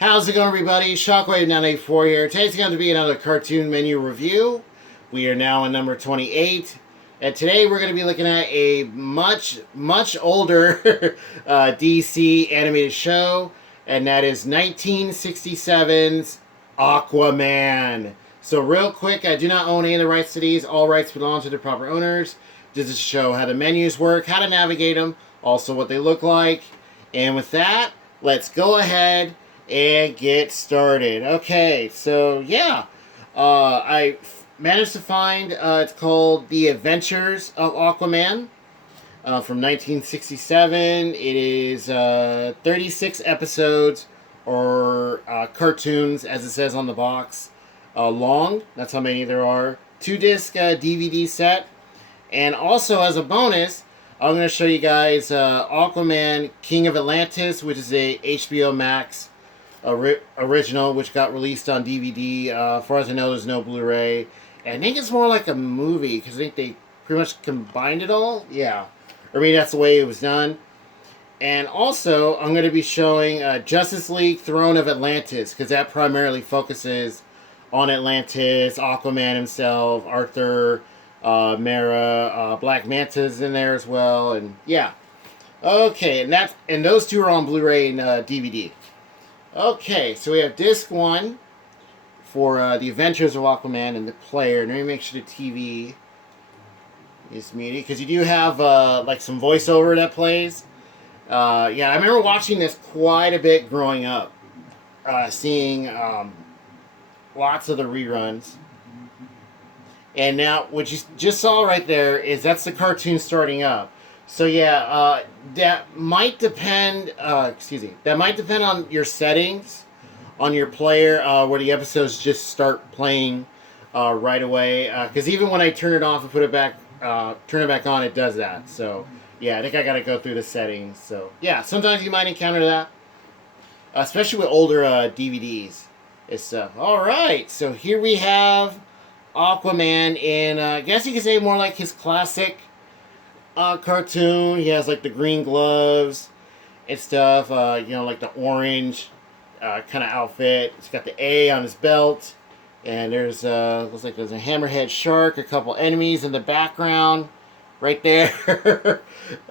How's it going, everybody? Shockwave984 here. Today's going to be another cartoon menu review. We are now on number 28. And today we're going to be looking at a much older DC animated show. And that is 1967's Aquaman. So real quick, I do not own any of the rights to these. All rights belong to the proper owners. This is to show how the menus work, how to navigate them, also what they look like. And with that, let's go ahead and get started. Okay, so yeah, I managed to find, it's called The Adventures of Aquaman from 1967. It is 36 episodes, or cartoons, as it says on the box, long. That's how many there are. 2-disc DVD set. And also, as a bonus, I'm going to show you guys Aquaman King of Atlantis, which is a HBO Max original, which got released on DVD. As far as I know, there's no Blu-ray. And I think it's more like a movie, because I think they pretty much combined it all. Yeah. I mean, that's the way it was done. And also, I'm going to be showing Justice League Throne of Atlantis, because that primarily focuses on Atlantis, Aquaman himself, Arthur, Mara, Black Manta's in there as well, and yeah. Okay, and those two are on Blu-ray and DVD. Okay, so we have disc 1 for The Adventures of Aquaman and the player. Let me make sure the TV is muted, because you do have like some voiceover that plays. Yeah, I remember watching this quite a bit growing up, seeing lots of the reruns. And now, what you just saw right there is that's the cartoon starting up. So yeah, that might depend. That might depend on your settings, on your player, where the episodes just start playing right away. Because even when I turn it off and put it back, turn it back on, it does that. So yeah, I think I got to go through the settings. So yeah, sometimes you might encounter that, especially with older DVDs and stuff. All right, so here we have Aquaman in, I guess you could say more like his classic cartoon. He has like the green gloves and stuff, you know, like the orange kind of outfit. He's got the A on his belt, and there's looks like there's a hammerhead shark, a couple enemies in the background right there.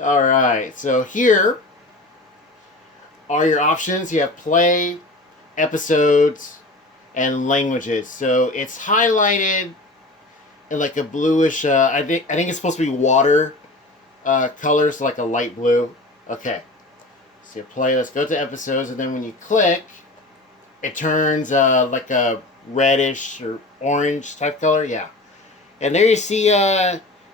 All right, so here are your options. You have play, episodes, and languages. So it's highlighted in like a bluish, I think it's supposed to be water colors, so like a light blue. Okay, so you play, let's go to episodes, and then when you click, it turns like a reddish or orange type color. Yeah, and there you see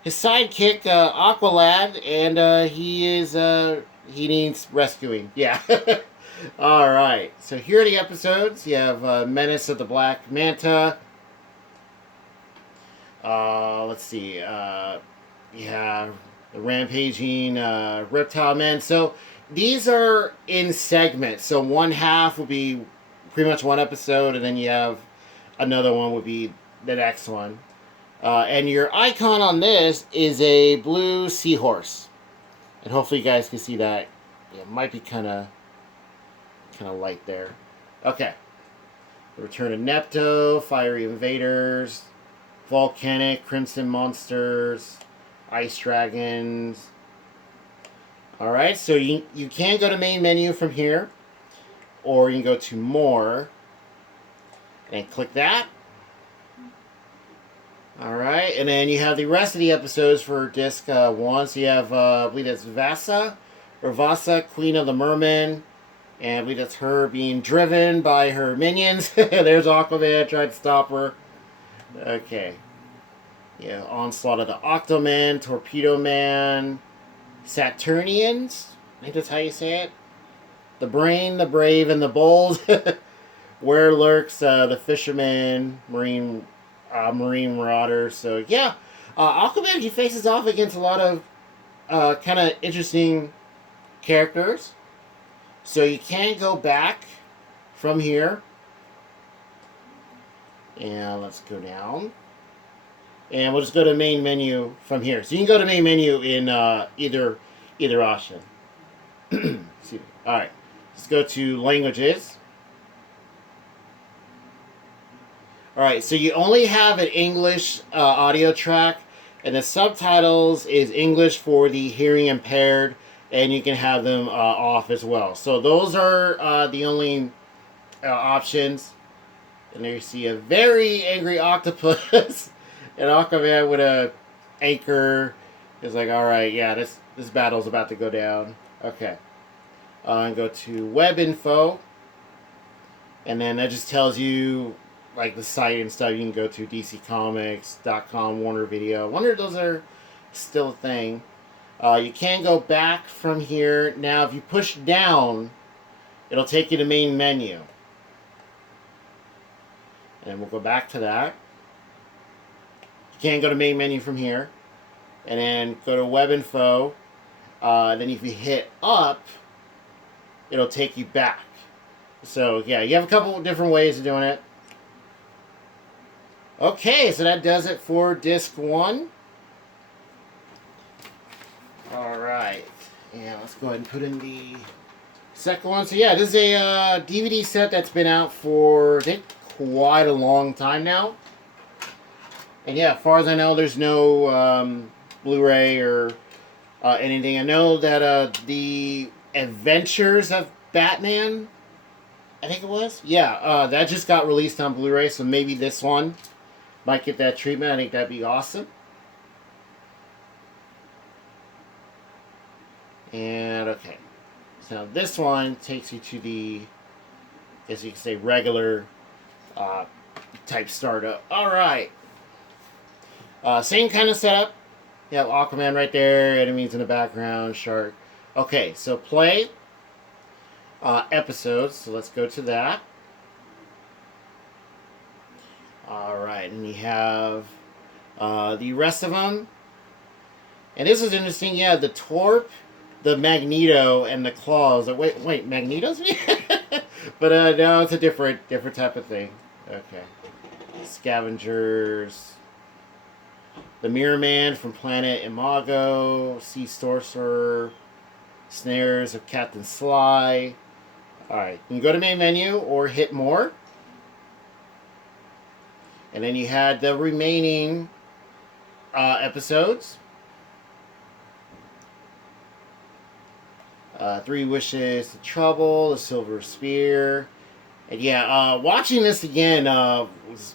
his sidekick, Aqualad, and he needs rescuing. Yeah. Alright, so here are the episodes. You have Menace of the Black Manta. Let's see. You have the Rampaging Reptile Men. So these are in segments. So one half will be pretty much one episode, and then you have another one would be the next one. And your icon on this is a blue seahorse. And hopefully you guys can see that. Yeah, it might be kind of light there. Okay. The Return of Nepto, Fiery Invaders, Volcanic, Crimson Monsters, Ice Dragons. Alright, so you can go to main menu from here, or you can go to more and click that. Alright, and then you have the rest of the episodes for disc 1. So you have, I believe that's Vasa, Queen of the Mermen. And I believe that's her being driven by her minions. There's Aquaman, tried to stop her. Okay. Yeah, Onslaught of the Octoman, Torpedo Man, Saturnians. I think that's how you say it. The Brain, the Brave, and the Bold. Where lurks the Fisherman, Marine Marauders. So yeah, Aquaman, he faces off against a lot of kind of interesting characters. So you can go back from here. And let's go down. And we'll just go to main menu from here. So you can go to main menu in either option. Alright. Let's go to languages. Alright, so you only have an English audio track, and the subtitles is English for the hearing impaired, and you can have them off as well. So those are the only options. And there you see a very angry octopus and Aquaman with a anchor is like, alright, yeah, this battle's about to go down. Okay. And go to web info. And then that just tells you like the site and stuff. You can go to dccomics.com, Warner Video. I wonder if those are still a thing. You can go back from here. Now, if you push down, it'll take you to main menu. And we'll go back to that. You can go to main menu from here. And then go to web info. Then if you hit up, it'll take you back. So, yeah, you have a couple of different ways of doing it. Okay, so that does it for disc 1. Alright. And let's go ahead and put in the second one. So, yeah, this is a DVD set that's been out for, I think, quite a long time now. And, yeah, as far as I know, there's no Blu-ray or anything. I know that the Adventures of Batman, I think it was. Yeah, that just got released on Blu-ray, so maybe this one might get that treatment. I think that'd be awesome. And, okay. So this one takes you to the, I guess you could say, regular type startup. Alright. Same kind of setup. You have Aquaman right there, enemies in the background, shark. Okay, so play episodes. So let's go to that. Alright, and you have the rest of them. And this is interesting. Yeah, the Torp, the Magneto, and the Claws. Wait, Magneto's? But no, it's a different type of thing. Okay. Scavengers. The Mirror Man from Planet Imago. Sea Sorcerer. Snares of Captain Sly. Alright, you can go to main menu or hit more. And then you had the remaining episodes. 3 Wishes to Trouble, The Silver Spear. And yeah, watching this again was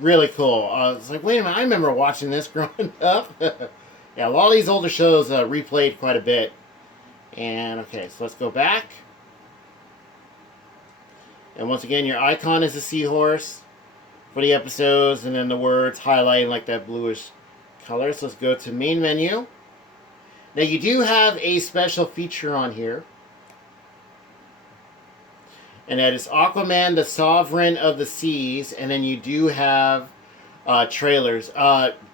really cool. It's like, wait a minute, I remember watching this growing up. Yeah, a lot of these older shows replayed quite a bit. And okay, so let's go back. And once again, your icon is a seahorse for the episodes, and then the words highlighting like that bluish color. So let's go to main menu. Now you do have a special feature on here, and that is Aquaman, the Sovereign of the Seas, and then you do have trailers.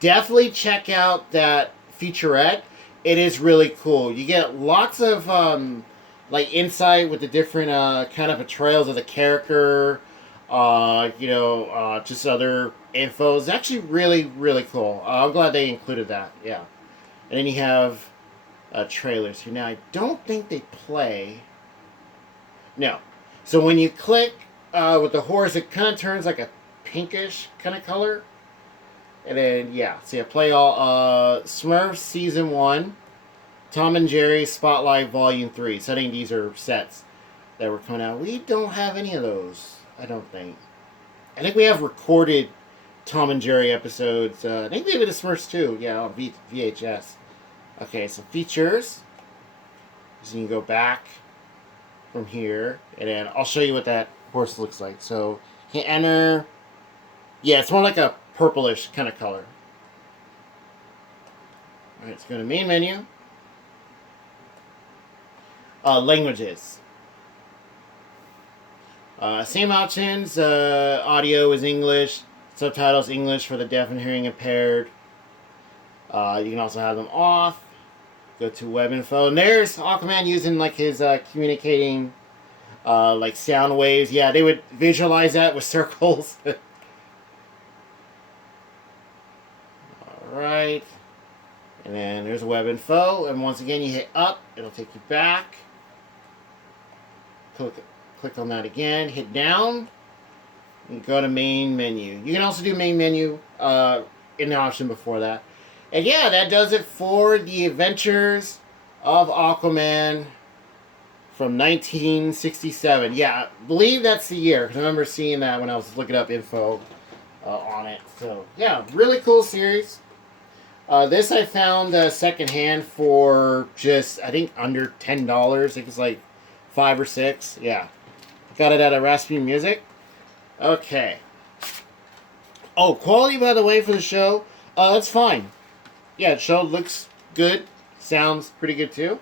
Definitely check out that featurette. It is really cool. You get lots of like insight with the different kind of portrayals of the character, just other info. It's actually really, really cool. I'm glad they included that. Yeah. And then you have trailers here. Now, I don't think they play. No. So when you click with the horse, it kind of turns like a pinkish kind of color. And then, yeah. So you play all Smurfs Season 1. Tom and Jerry Spotlight Volume 3. So I think these are sets that were coming out. We don't have any of those, I don't think. I think we have recorded Tom and Jerry episodes. I think maybe the Smurfs too. Yeah, on VHS. Okay, so features. So you can go back from here. And then I'll show you what that horse looks like. So you can enter. Yeah, it's more like a purplish kind of color. Alright, let's go to main menu. Languages. Same options. Audio is English. Subtitles English for the deaf and hearing impaired. You can also have them off. Go to web info. And there's Aquaman using like his communicating like sound waves. Yeah, they would visualize that with circles. Alright. And then there's web info. And once again, you hit up. It'll take you back. Click on that again. Hit down. You go to main menu. You can also do main menu in the option before that. And yeah, that does it for the Adventures of Aquaman from 1967. Yeah, I believe that's the year, because I remember seeing that when I was looking up info on it. So yeah, really cool series. This I found secondhand for just, I think, under $10. I think it's like 5 or 6. Yeah. Got it at a Rasputin Music. Okay. Oh, quality, by the way, for the show, that's fine. Yeah, the show looks good. Sounds pretty good, too.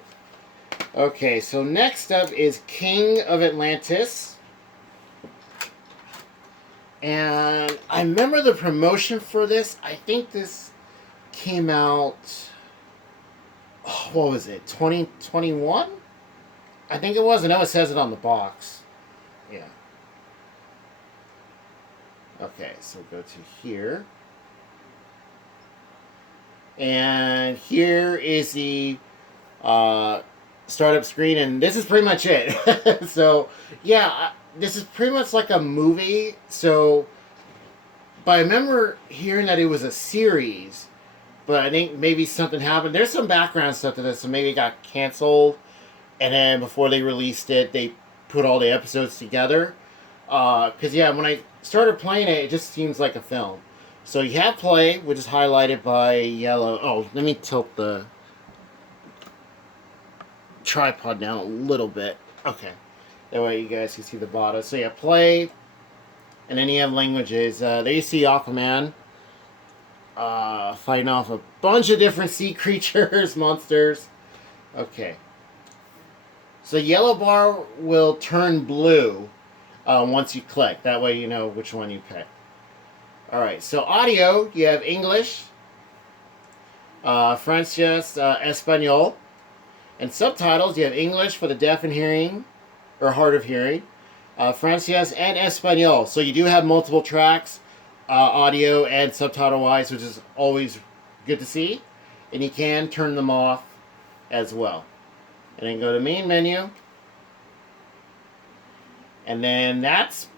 Okay, so next up is King of Atlantis. And I remember the promotion for this. I think this came out, oh, what was it, 2021? I think it was. I know it says it on the box. Yeah. Okay, so go to here. And here is the startup screen, and this is pretty much it. So, yeah, this is pretty much like a movie. So, but I remember hearing that it was a series, but I think maybe something happened. There's some background stuff to this, so maybe it got canceled, and then before they released it, they put all the episodes together. Because, yeah, when I started playing it, it just seems like a film. So you have play, which is highlighted by yellow. Oh, let me tilt the tripod down a little bit. Okay. That way you guys can see the bottom. So yeah, play, and then you have languages. There you see Aquaman fighting off a bunch of different sea creatures, monsters. Okay. So the yellow bar will turn blue once you click. That way you know which one you pick. Alright, so audio, you have English, Francés, Espanol, and subtitles, you have English for the deaf and hearing, or hard of hearing, Francés and Espanol. So you do have multiple tracks, audio and subtitle-wise, which is always good to see. And you can turn them off as well. And then go to main menu. And then that's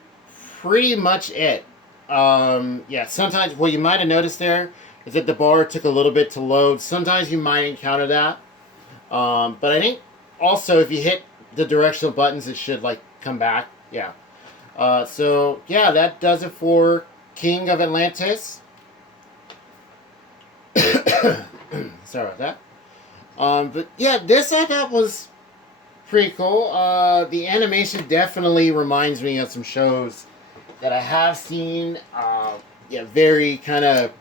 pretty much it. Yeah, sometimes what you might have noticed there is that the bar took a little bit to load. Sometimes you might encounter that. But I think also if you hit the directional buttons, it should like come back. Yeah. So yeah, that does it for King of Atlantis. Sorry about that. But yeah, this I thought was pretty cool. The animation definitely reminds me of some shows that I have seen. Yeah, very kind of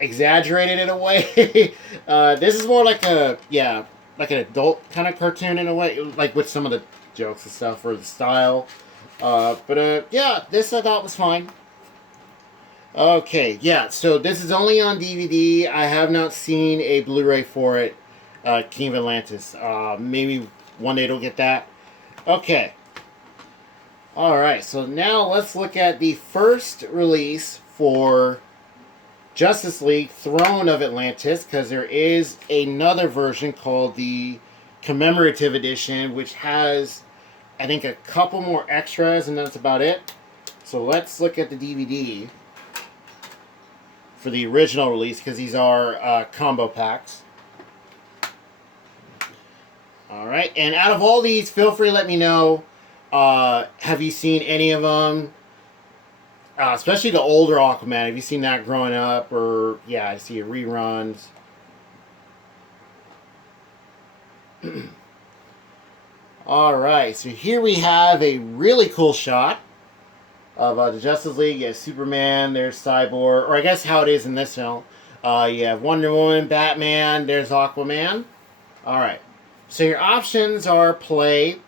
exaggerated in a way. This is more like a, yeah, like an adult kind of cartoon in a way, like with some of the jokes and stuff or the style. But yeah, this I thought was fine. Okay, yeah, so this is only on DVD. I have not seen a Blu-ray for it, King of Atlantis. Maybe one day it'll get that. Okay. Alright, so now let's look at the first release for Justice League Throne of Atlantis, because there is another version called the Commemorative Edition, which has, I think, a couple more extras, and that's about it. So let's look at the DVD for the original release, because these are combo packs. Alright, and out of all these, feel free to let me know, have you seen any of them? Especially the older Aquaman. Have you seen that growing up? Or, yeah, I see reruns. Alright, so here we have a really cool shot of the Justice League. You have Superman, there's Cyborg, or I guess how it is in this film. You have Wonder Woman, Batman, there's Aquaman. Alright, so your options are play.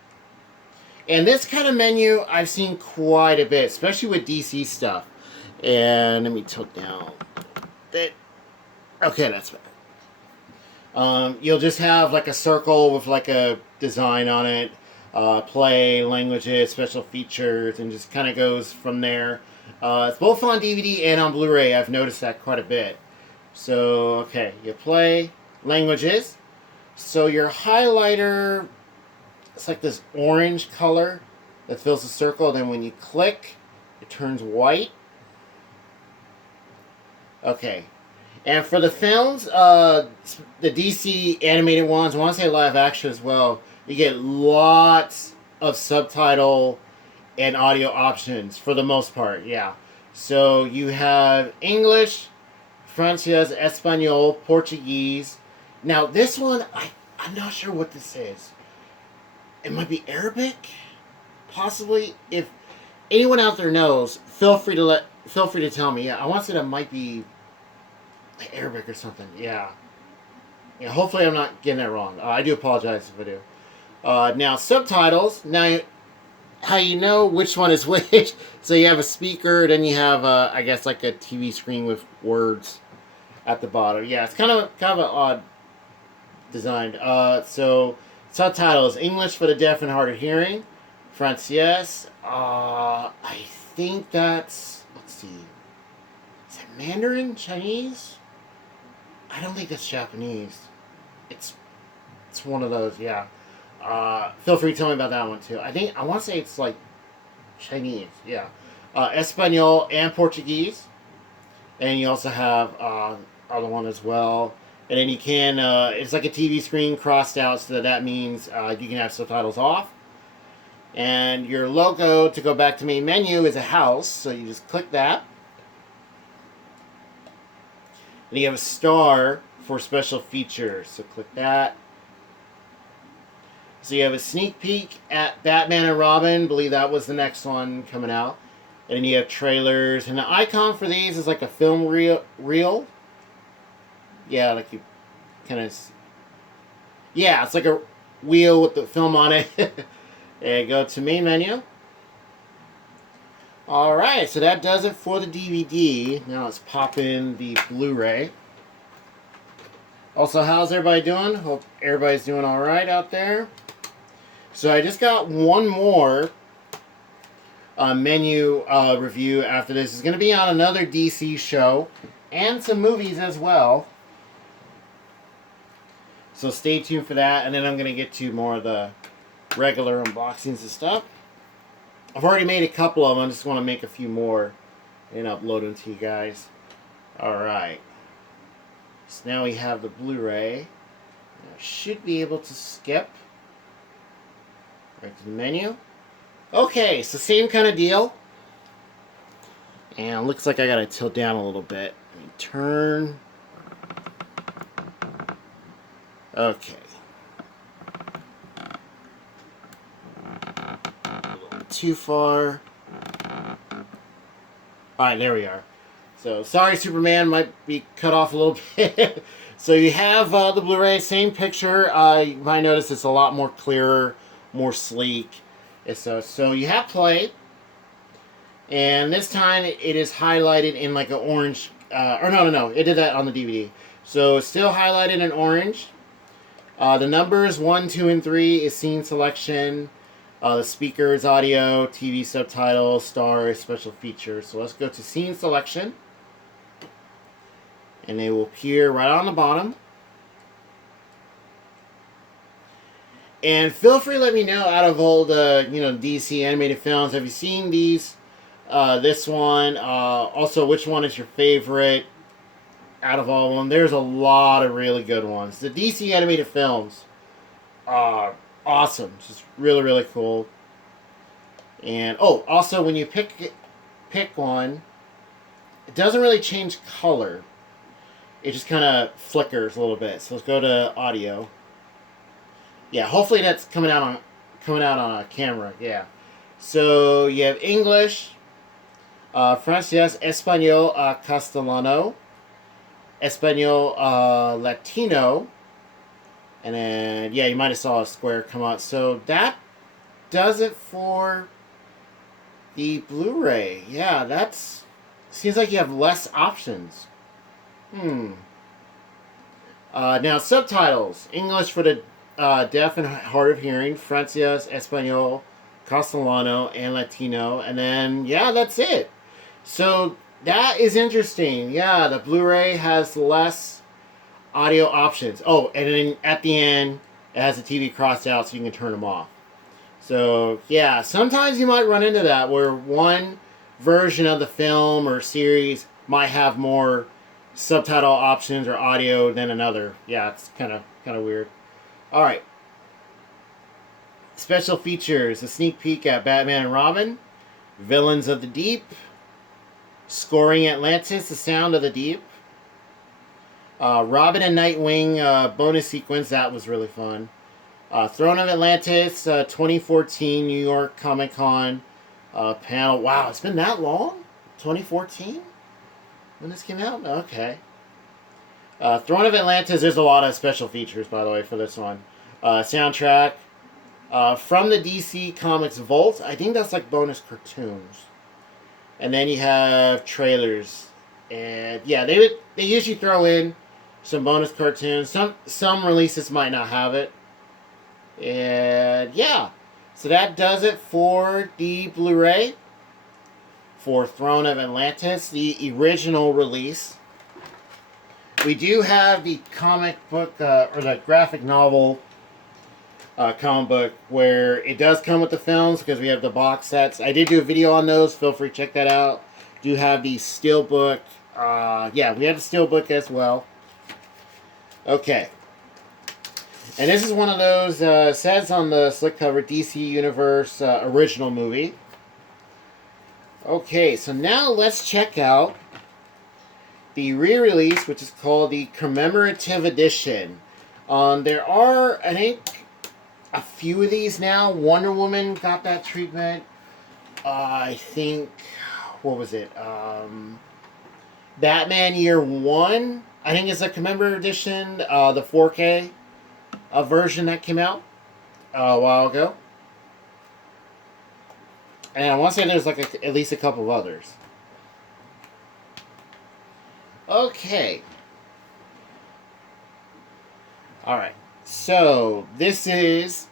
And this kind of menu I've seen quite a bit, especially with DC stuff. And let me tilt down. Okay, that's better. You'll just have like a circle with like a design on it. Play, languages, special features, and just kind of goes from there. It's both on DVD and on Blu-ray. I've noticed that quite a bit. So, okay, you play, languages. So your highlighter, it's like this orange color that fills the circle. Then when you click, It turns white. Okay. And for the films, the DC animated ones, I want to say live action as well, you get lots of subtitle and audio options for the most part, yeah. So you have English, Francés, Espanol, Portuguese. Now this one, I'm not sure what this is. It might be Arabic, possibly. If anyone out there knows, feel free to tell me. Yeah, I want to say that might be Arabic or something. Yeah. Yeah. Hopefully, I'm not getting that wrong. I do apologize if I do. Now subtitles. Now, how you know which one is which? So you have a speaker, then you have I guess like a TV screen with words at the bottom. Yeah, it's kind of an odd design. So subtitles: English for the deaf and hard of hearing, Francés. I think that's, let's see. Is that Mandarin? Chinese? I don't think that's Japanese. It's one of those, yeah. Feel free to tell me about that one too. I want to say it's like Chinese, yeah. Espanol and Portuguese. And you also have other one as well. And then you can, it's like a TV screen crossed out, so that means you can have subtitles off. And your logo to go back to main menu is a house, so you just click that. And you have a star for special features, so click that. So you have a sneak peek at Batman and Robin. I believe that was the next one coming out. And then you have trailers. And the icon for these is like a film reel. Yeah, like you kind of... Yeah, it's like a wheel with the film on it. And go to main menu. Alright, so that does it for the DVD. Now let's pop in the Blu-ray. Also, how's everybody doing? Hope everybody's doing alright out there. So I just got one more menu review after this. It's going to be on another DC show and some movies as well. So stay tuned for that, and then I'm going to get to more of the regular unboxings and stuff. I've already made a couple of them. I just want to make a few more and upload them to you guys. Alright. So now we have the Blu-ray. I should be able to skip right to the menu. Okay, so same kind of deal. And it looks like I gotta tilt down a little bit. Let me turn. Okay. A little too far. Alright, there we are. So, sorry Superman, might be cut off a little bit. So you have the Blu-ray, same picture. You might notice it's a lot more clearer, more sleek. So you have play. And this time it is highlighted in like an orange. Or no. It did that on the DVD. So it's still highlighted in orange. The numbers 1, 2, and 3 is scene selection. The speakers, audio, TV subtitles, stars, special features. So let's go to scene selection. And they will appear right on the bottom. And feel free to let me know, out of all the DC animated films, have you seen these? This one. Also, which one is your favorite out of all of them? There's a lot of really good ones. The DC animated films are awesome. Just really, really cool. And also when you pick one, it doesn't really change color. It just kind of flickers a little bit. So let's go to audio. Yeah, hopefully that's coming out on a camera. Yeah. So you have English, Francés, Espanol, Castellano, Espanol, Latino, and then you might have saw a square come out. So that does it for the Blu-ray. Yeah, that's seems like you have less options. Now subtitles: English for the deaf and hard of hearing, Francés, Espanol, Castellano, and Latino, and then that's it. So that is interesting. Yeah, the Blu-ray has less audio options. Oh, and then at the end it has the TV crossed out so you can turn them off. So yeah, sometimes you might run into that where one version of the film or series might have more subtitle options or audio than another. Yeah, it's kind of weird. All right. Special features: a sneak peek at Batman and Robin, Villains of the Deep, scoring Atlantis, the sound of the deep. Robin and Nightwing bonus sequence, that was really fun. Throne of Atlantis 2014 New York Comic Con panel. Wow, it's been that long? 2014? When this came out? Okay. Throne of Atlantis, there's a lot of special features, by the way, for this one. Soundtrack from the DC Comics Vault. I think that's like bonus cartoons. And then you have trailers. And yeah, they usually throw in some bonus cartoons. Some releases might not have it. And yeah, so that does it for the Blu-ray for Throne of Atlantis, the original release. We do have the comic book, or the graphic novel comic book, where it does come with the films because we have the box sets. I did do a video on those. Feel free to check that out. Do have the steelbook. Yeah, we have the steelbook as well. Okay. And this is one of those, says on the slipcover, DC Universe original movie. Okay, so now let's check out the re-release, which is called the Commemorative Edition. There are, I think, a few of these now. Wonder Woman got that treatment. I think, what was it? Batman Year One, I think it's a Commemorative Edition, the 4K version that came out a while ago. And I want to say there's like at least a couple of others. Okay. Alright. So, this is...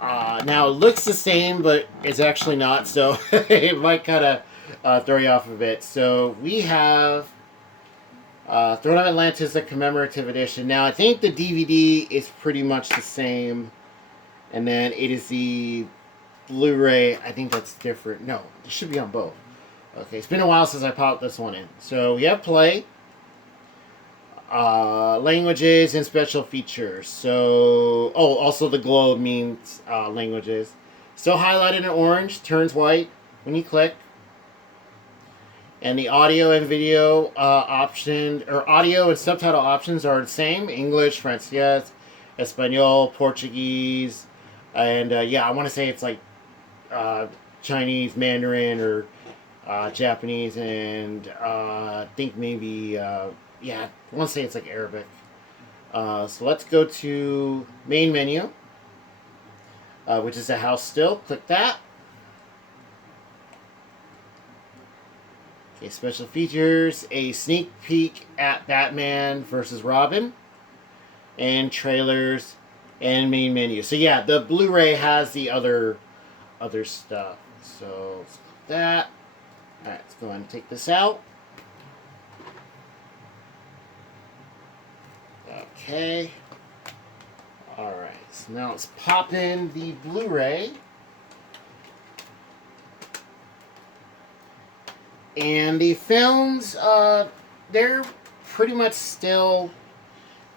now, it looks the same, but it's actually not. So, it might kind of throw you off a bit. So, we have... Throne of Atlantis, the Commemorative Edition. Now, I think the DVD is pretty much the same. And then it is the Blu-ray. I think that's different. No, it should be on both. Okay, it's been a while since I popped this one in. So, we have play. Languages and special features. So, oh, also the globe means languages. Still highlighted in orange, turns white when you click. And the audio and video option, or audio and subtitle options are the same. English, Francés, Espanol, Portuguese, and yeah, I want to say it's like Chinese, Mandarin, or Japanese, and I think maybe, yeah, I want to say it's like Arabic. So let's go to main menu, which is the house still. Click that. Okay, special features, a sneak peek at Batman versus Robin, and trailers, and main menu. So yeah, the Blu-ray has the other stuff. So let's click that. All right, let's go ahead and take this out. Okay. All right, so now let's pop in the Blu-ray. And the films, they're pretty much still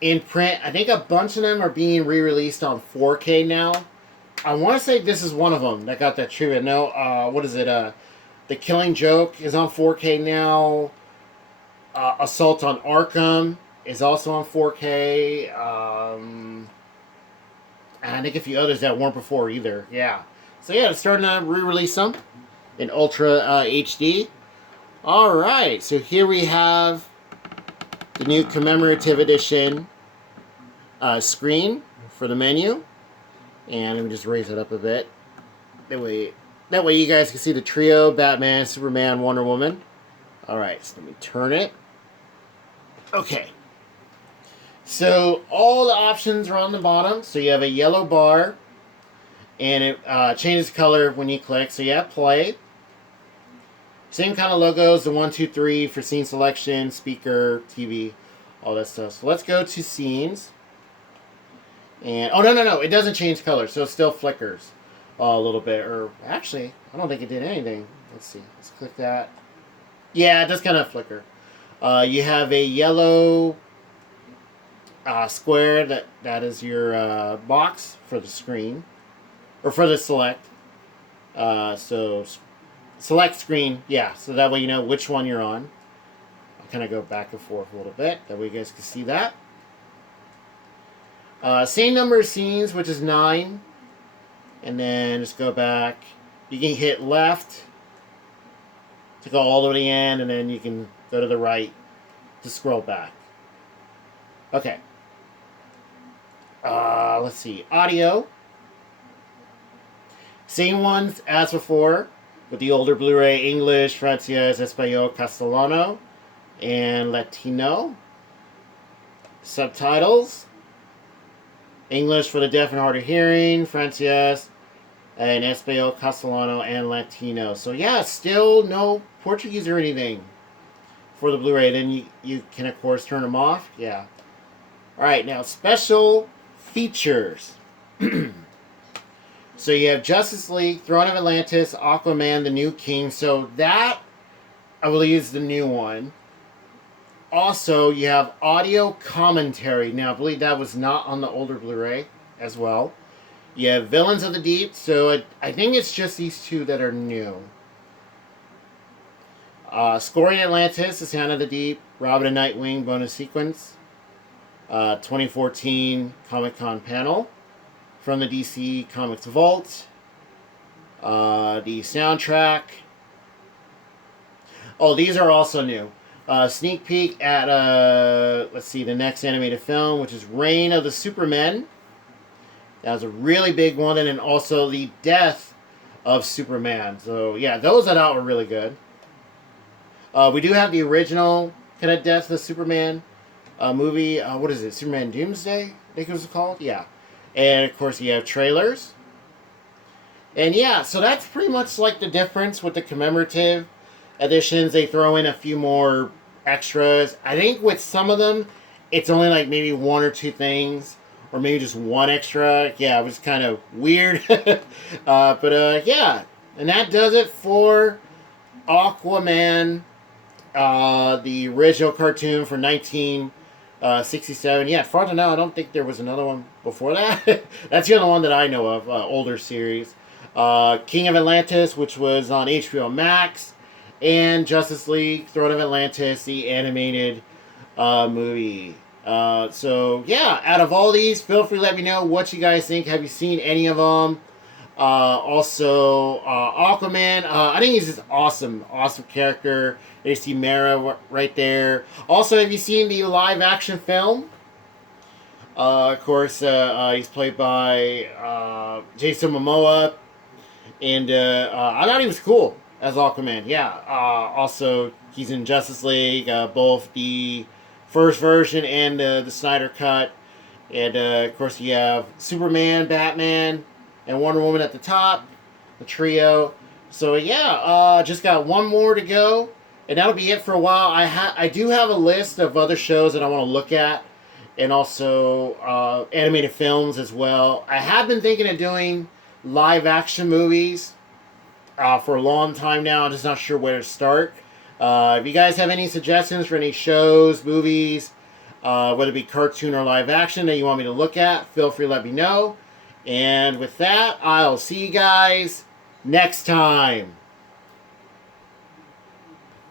in print. I think a bunch of them are being re-released on 4K now. I want to say this is one of them that got that treatment. No, what is it? The Killing Joke is on 4K now. Assault on Arkham is also on 4K. And I think a few others that weren't before either. Yeah. So yeah, it's starting to re-release them in Ultra HD. Alright, so here we have the new Commemorative Edition screen for the menu. And let me just raise it up a bit. That way you guys can see the trio, Batman, Superman, Wonder Woman. Alright, so let me turn it. Okay. So all the options are on the bottom. So you have a yellow bar. And it changes color when you click. So you have play. Same kind of logos, the 1, 2, 3 for scene selection, speaker, TV, all that stuff. So let's go to scenes. And, oh, no, it doesn't change color, so it still flickers a little bit. Or, actually, I don't think it did anything. let's see. Let's click that. Yeah, it does kind of flicker. You have a yellow square that is your box for the screen, or for the select. So select screen, yeah. So that way you know which one you're on. I'll kind of go back and forth a little bit. That way you guys can see that. Same number of scenes, which is 9. And then just go back. You can hit left to go all the way to the end, and then you can go to the right to scroll back. Okay. Let's see. Audio. Same ones as before, with the older Blu-ray: English, Francés, Español, Castellano, and Latino. Subtitles. English for the deaf and hard of hearing, Francés, and Español, Castellano, and Latino. So yeah, still no Portuguese or anything for the Blu-ray. Then you can, of course, turn them off. Yeah. Alright, now special features. So you have Justice League, Throne of Atlantis, Aquaman, The New King. So that, I believe, is the new one. Also, you have audio commentary. Now, I believe that was not on the older Blu-ray as well. You have Villains of the Deep. So I think it's just these two that are new. Scoring Atlantis, The Sound of the Deep, Robin and Nightwing bonus sequence. 2014 Comic-Con panel from the DC Comics Vault. The soundtrack. Oh, these are also new. Sneak peek at, let's see, the next animated film, which is Reign of the Supermen. That was a really big one. And then also the Death of Superman. So, yeah, those I thought were really good. We do have the original kind of Death of Superman movie. What is it? Superman Doomsday, I think it was called. Yeah. And, of course, you have trailers. And, yeah, so that's pretty much like the difference with the commemorative editions. They throw in a few more extras. I think with some of them, it's only like maybe 1 or 2 things, or maybe just 1 extra. Yeah, it was kind of weird. But yeah, and that does it for Aquaman, the original cartoon for 1967. Yeah, far to know, I don't think there was another one before that. That's the only one that I know of, older series. King of Atlantis, which was on HBO Max. And Justice League, Throne of Atlantis, the animated movie. So, yeah, out of all these, feel free to let me know what you guys think. Have you seen any of them? Also, Aquaman. I think he's just awesome. Awesome character. There's see Mara right there. Also, have you seen the live-action film? Of course, he's played by Jason Momoa. And I thought he was cool as Aquaman, yeah. Also, he's in Justice League, both the first version and the Snyder Cut. And, of course, you have Superman, Batman, and Wonder Woman at the top, the trio. So, yeah, just got one more to go, and that'll be it for a while. I do have a list of other shows that I want to look at, and also animated films as well. I have been thinking of doing live-action movies for a long time now. I'm just not sure where to start. If you guys have any suggestions for any shows, movies, whether it be cartoon or live action that you want me to look at, feel free to let me know. And with that, I'll see you guys next time.